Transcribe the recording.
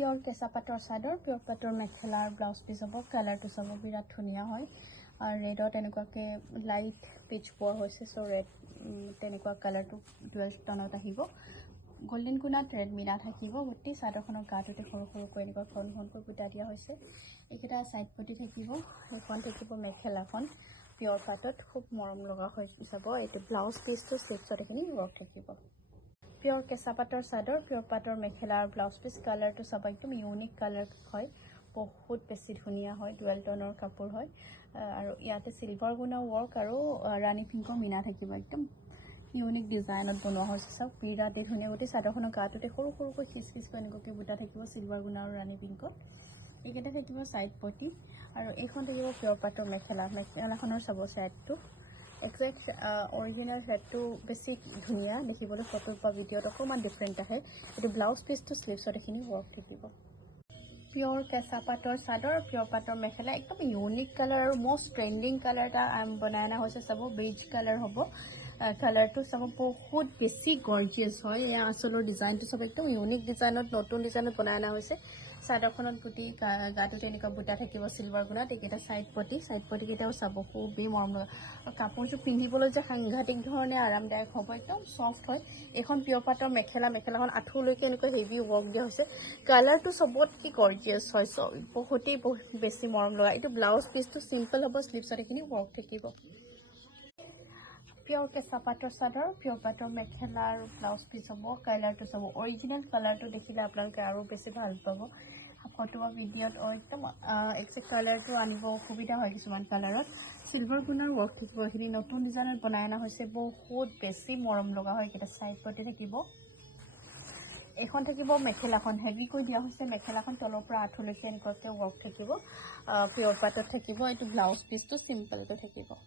pure কেঁচা পাটৰ চাদৰ পিওৰ পাটৰ মেখেলাৰ ব্লাউজ পিস হ'ব কালাৰটো চাব বিৰাট ধুনীয়া হয় আৰু ৰেডত এনেকুৱাকৈ লাইট পিচ পোৱা হৈছে সো ৰেড তেনেকুৱা কালাৰটো ডুৱেল টনত আহিব গোল্ডেন কোনাত ৰেড মিনা থাকিব গোটেই চাদৰখনৰ গাটোতে সৰু সৰুকৈ এনেকুৱা ঘনকৈ বুটা দিয়া হৈছে এইকেইটা সাইড পটি থাকিব এখন থাকিব মেখেলাখন পিওর পাটত খুব মৰম লগা হৈ যাব এইটো ব্লাউজ পিসটো স্লিপছত এখিনি ৱৰ্ক থাকিব পিওৰ কেঁচা পাটৰ চাদৰ পিওৰ পাটৰ মেখেলা আৰু ব্লাউজ পিস কালাৰটো চাব একদম ইউনিক কালাৰ হয় বহুত বেছি ধুনীয়া হয় ডুৱেল টনৰ কাপোৰ হয় আৰু ইয়াতে সিলভাৰ গুণা ৱৰ্ক আৰু ৰাণী পিংকৰ মিনা থাকিব একদম ইউনিক ডিজাইনত বনোৱা হৈছে চাওক বিৰাটেই ধুনীয়া গোটেই চাদৰখনৰ গাটোতে সৰু সৰুকৈ খিচখিচকৈ এনেকুৱাকৈ বুটা থাকিব সিলভাৰ গুণা আৰু ৰাণী পিংকৰ এইকেইটা থাকিব সাইড পটি আৰু এইখন থাকিব পিওৰ পাটৰ মেখেলাখনৰ চাব সাইডটো একজেক্ট অৰিজিনেল সেটটো বেছি ধুনীয়া দেখিবলৈ ফটোৰ পৰা ভিডিঅ'ত অকণমান ডিফাৰেণ্ট আহে এইটো ব্লাউজ পিসটো স্লিভছত এখিনি ৱৰ্ক থাকিব পিওৰ কেঁচা পাটৰ চাদৰ পিওৰ পাটৰ মেখেলা একদম ইউনিক কালাৰ আৰু মষ্ট ট্ৰেণ্ডিং কালাৰ এটা বনাই অনা হৈছে চাব বেজ কালাৰ হ'ব কালাৰটো চাব বহুত বেছি গৰ্জিয়াছ হয় এয়া আচলৰ ডিজাইনটো চাব একদম ইউনিক ডিজাইনত নতুন ডিজাইনত বনাই অনা হৈছে চাদৰখনত বুটি গাটোতে এনেকুৱা বুটা থাকিব সিলভাৰ গুণাত এইকেইটা সাইড পটিকেইটাও চাব খুবেই মৰম লগা আৰু কাপোৰযোৰ পিন্ধিবলৈ যে সাংঘাতিক ধৰণে আৰামদায়ক হ'ব একদম সফ্ট হয় এইখন পিওৰ পাটৰ মেখেলাখন আঁঠুলৈকে এনেকুৱা হেভি ৱৰ্ক দিয়া হৈছে কালাৰটো চবতকৈ গৰ্জিয়াছ হয় বহুতেই বেছি মৰম লগা এইটো ব্লাউজ পিসটো চিম্পল হ'ব স্লিভছত এখিনি ৱৰ্ক থাকিব পিওৰ কেঁচা পাটৰ চাদৰ পিওৰ পাটৰ মেখেলা আৰু ব্লাউজ পিস হ'ব কালাৰটো চাব অৰিজিনেল কালাৰটো দেখিলে আপোনালোকে আৰু বেছি ভাল পাব ফটো বা ভিডিঅ'ত একদম একজেক্ট কালাৰটো আনিব অসুবিধা হয় কিছুমান কালাৰত সিলভাৰ গুণাৰ ৱৰ্ক থাকিব এইখিনি নতুন ডিজাইনত বনাই অনা হৈছে বহুত বেছি মৰম লগা হয় এইকেইটা সাইড পটি থাকিব এখন থাকিব মেখেলাখন হেভিকৈ দিয়া হৈছে মেখেলাখন তলৰ পৰা আঁঠুলৈকে এনেকুৱাকৈ ৱৰ্ক থাকিব পিওৰ পাটত থাকিব এইটো ব্লাউজ পিসটো চিম্পলকৈ থাকিব